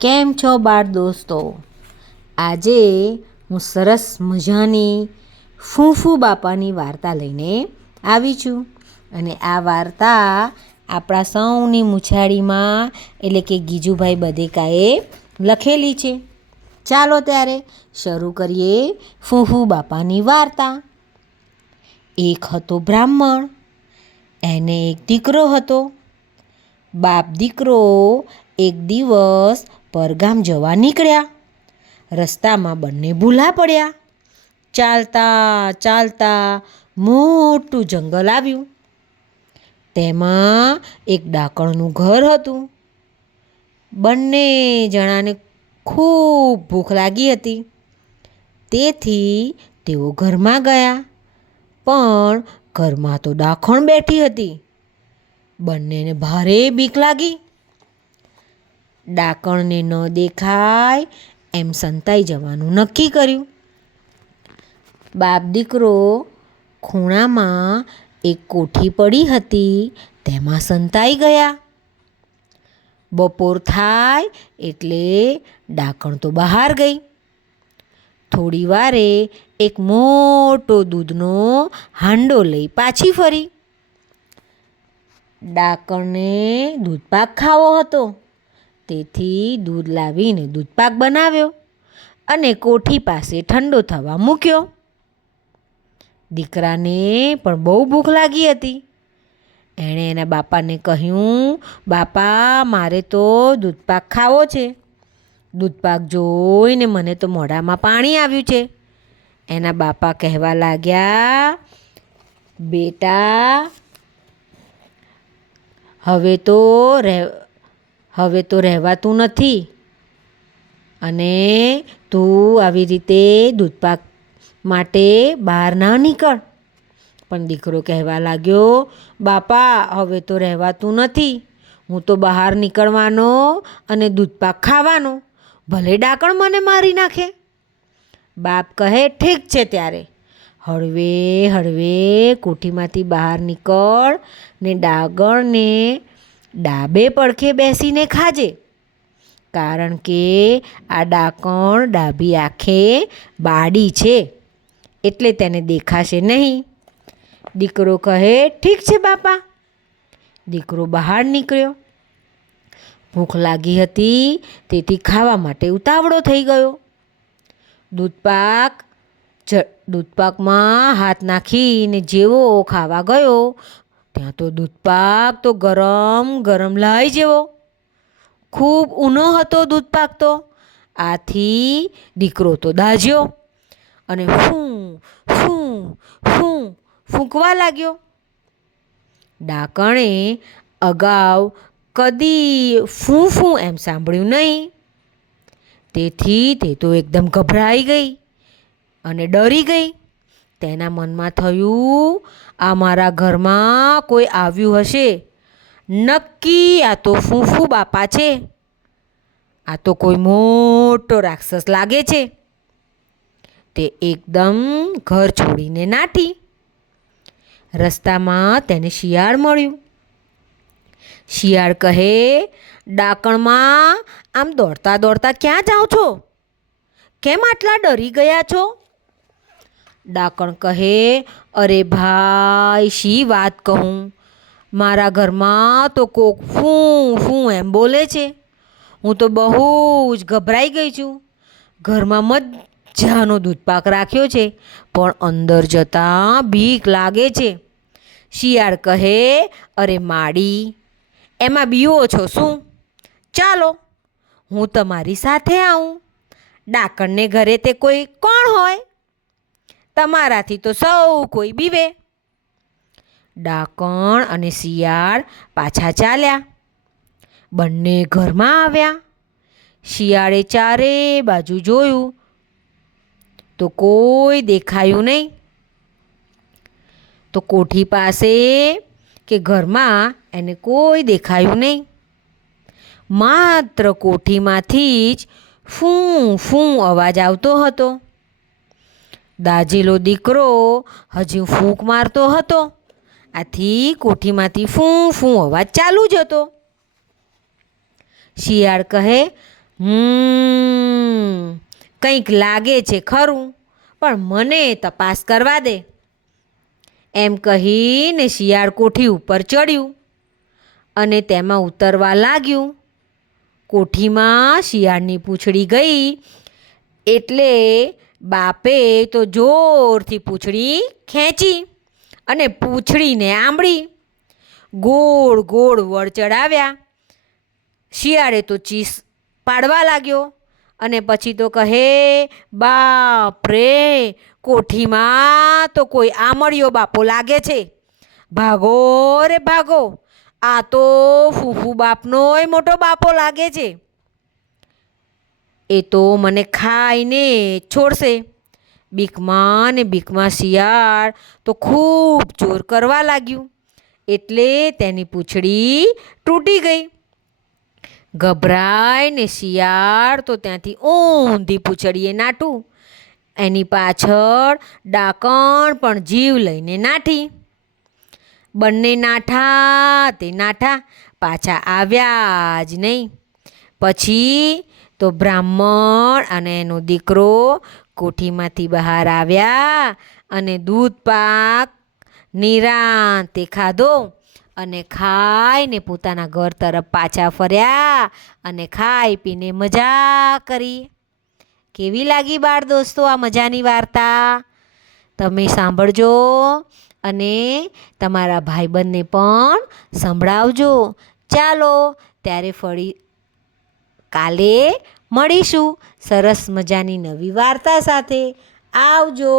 કેમ છો બાળ દોસ્તો? આજે હું સરસ મજાની ફૂંફૂ બાપાની વાર્તા લઈને આવી છું. અને આ વાર્તા આપણા સૌની મૂછાળીમાં એટલે કે ગીજુભાઈ બધેકાએ લખેલી છે. ચાલો ત્યારે શરૂ કરીએ ફૂંફૂ બાપાની વાર્તા. એક હતો બ્રાહ્મણ, એને એક દીકરો હતો. બાપ દીકરો એક દિવસ પરગામ જવા નીકળ્યા. રસ્તામાં બંને ભૂલા પડ્યા. ચાલતા ચાલતા મોટું જંગલ આવ્યું. તેમાં એક ડાકણનું ઘર હતું. બંને જણાને ખૂબ ભૂખ લાગી હતી. તેથી તેઓ ઘરમાં ગયા, પણ ઘરમાં તો ડાકણ બેઠી હતી. બંનેને ભારે બીક લાગી. ડાકણને ન દેખાય એમ સંતાઈ જવાનું નક્કી કર્યું. બાપ દીકરો ખૂણામાં એક કોઠી પડી હતી, તેમાં સંતાઈ ગયા. બપોર થાય એટલે ડાકણ તો બહાર ગઈ. થોડી વારે એક મોટો દૂધનો હાંડો લઈ પાછી ફરી. ડાકણને દૂધપાક ખાવો હતો, તેથી દૂધ લાવીને દૂધપાક બનાવ્યો અને કોઠી પાસે ઠંડો થવા મૂક્યો. દીકરાને પણ બહુ ભૂખ લાગી હતી. એણે એના બાપાને કહ્યું, બાપા, મારે તો દૂધપાક ખાવો છે. દૂધપાક જોઈને મને તો મોઢામાં પાણી આવ્યું છે. એના બાપા કહેવા લાગ્યા, બેટા, હવે તો રહેવાતું નથી અને તું આવી રીતે દૂધપાક માટે બહાર ના નીકળ. પણ દીકરો કહેવા લાગ્યો, બાપા, હવે તો રહેવાતું નથી. હું તો બહાર નીકળવાનો અને દૂધપાક ખાવાનો, ભલે ડાકણ મને મારી નાખે. બાપ કહે, ઠીક છે ત્યારે હળવે હળવે કોઠીમાંથી બહાર નીકળ ને ડાગણને ડાબે પડખે બેસીને ખાજે, કારણ કે આ ડાકણ ડાબી આંખે બાડી છે, એટલે તેને દેખાશે નહીં. દીકરો કહે, ઠીક છે બાપા. દીકરો બહાર નીકળ્યો. ભૂખ લાગી હતી, તેથી ખાવા માટે ઉતાવળો થઈ ગયો. દૂધપાકમાં હાથ નાખીને જેવો ખાવા ગયો, ત્યાં તો દૂધપાક તો ગરમ ગરમ લાઈ જેવો. ખૂબ ઊનો હતો દૂધપાક તો. આથી દીકરો તો દાઝ્યો અને ફૂં ફૂં ફૂં ફૂંકવા લાગ્યો. ડાકણે અગાઉ કદી ફૂં ફૂં એમ સાંભળ્યું નહીં, તેથી તે તો એકદમ ગભરાઈ ગઈ અને ડરી ગઈ. તેના મનમાં થયું, આ મારા ઘરમાં કોઈ આવ્યું હશે. નક્કી આ તો ફૂંફૂ બાપા છે. આ તો કોઈ મોટો રાક્ષસ લાગે છે. તે એકદમ ઘર છોડીને નાઠી. રસ્તામાં તેને શિયાળ મળ્યું. શિયાળ કહે, ડાકણમાં આમ દોડતા દોડતા ક્યાં જાઓ છો? કેમ આટલા ડરી ગયા છો? ડાકણ કહે, અરે ભાઈ, શી વાત કહું, મારા ઘરમાં તો કોક ફૂં ફૂં એમ બોલે છે. હું તો બહુ જ ગભરાઈ ગઈ છું. ઘરમાં મજાનો દૂધપાક રાખ્યો છે, પણ અંદર જતાં બીક લાગે છે. શિયાળ કહે, અરે માડી, એમાં બીવો છો શું? ચાલો, હું તમારી સાથે આવું. ડાકણને ઘરે તે કોઈ કોણ હોય? તમારાથી તો સૌ કોઈ બીવે. ડાકણ અને શિયાળ પાછા ચાલ્યા. બંને ઘરમાં આવ્યા. શિયાળે ચારે બાજુ જોયું તો કોઈ દેખાયું નહીં. તો કોઠી પાસે કે ઘરમાં એને કોઈ દેખાયું નહીં. માત્ર કોઠીમાંથી જ ફૂં ફૂં અવાજ આવતો હતો. દાઝેલો દીકરો હજી ફૂંક મારતો હતો. આથી કોઠીમાંથી ફૂં ફૂં અવાજ ચાલુ જ હતો. શિયાળ કહે, કંઈક લાગે છે ખરું, પણ મને તપાસ કરવા દે. એમ કહીને શિયાળ કોઠી ઉપર ચડ્યું અને તેમાં ઉતરવા લાગ્યું. કોઠીમાં શિયાળની પૂંછડી ગઈ એટલે બાપે તો જોરથી પૂંછડી ખેંચી અને પૂંછડીને આંબળી. ગોળ ગોળ વળ ચડાવ્યા. શિયાળે તો ચીસ પાડવા લાગ્યો અને પછી તો કહે, બાપ રે, કોઠીમાં તો કોઈ આમળિયો બાપો લાગે છે. ભાગો રે ભાગો, આ તો ફૂફુ બાપનોય મોટો બાપો લાગે છે. એ તો મને ખાઈને છોડશે. બીકમાં ને બીકમાં શિયાળ તો ખૂબ જોર કરવા લાગ્યું એટલે તેની પૂંછડી તૂટી ગઈ. ગભરાઈને શિયાળ તો ત્યાંથી ઊંધી પૂંછડીએ નાઠું. એની પાછળ ડાકણ પણ જીવ લઈને નાઠી. બંને નાઠા તે નાઠા, પાછા આવ્યા જ નહીં. પછી તો બ્રાહ્મણ અને એનો દીકરો કોઠીમાંથી બહાર આવ્યા અને દૂધ પાક નિરાંતે ખાધો અને ખાઈને પોતાના ઘર તરફ પાછા ફર્યા અને ખાઈ પીને મજા કરી. કેવી લાગી બાળ દોસ્તો આ મજાની વાર્તા? તમે સાંભળજો અને તમારા ભાઈબંધને પણ સંભળાવજો. ચાલો ત્યારે ફરી કાલે મળીશું સરસ મજાની નવી વાર્તા સાથે. આવજો.